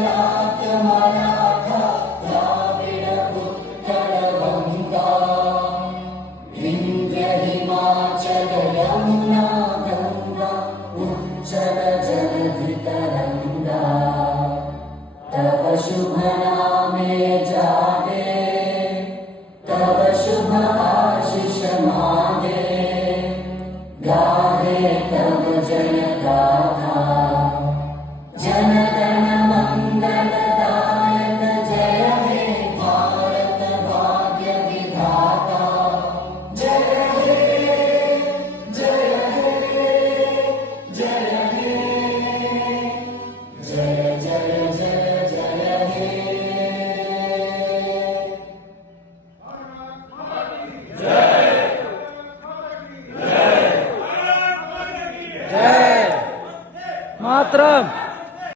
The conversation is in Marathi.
गुजरात मराठा द्राविड उत्कल गंगा विंध्य हिमाचल यमुना गंगा उज्जल जलधि तरंगा तव शुभ नामे जागे तव शुभ आशीष मागे गाहे तव जय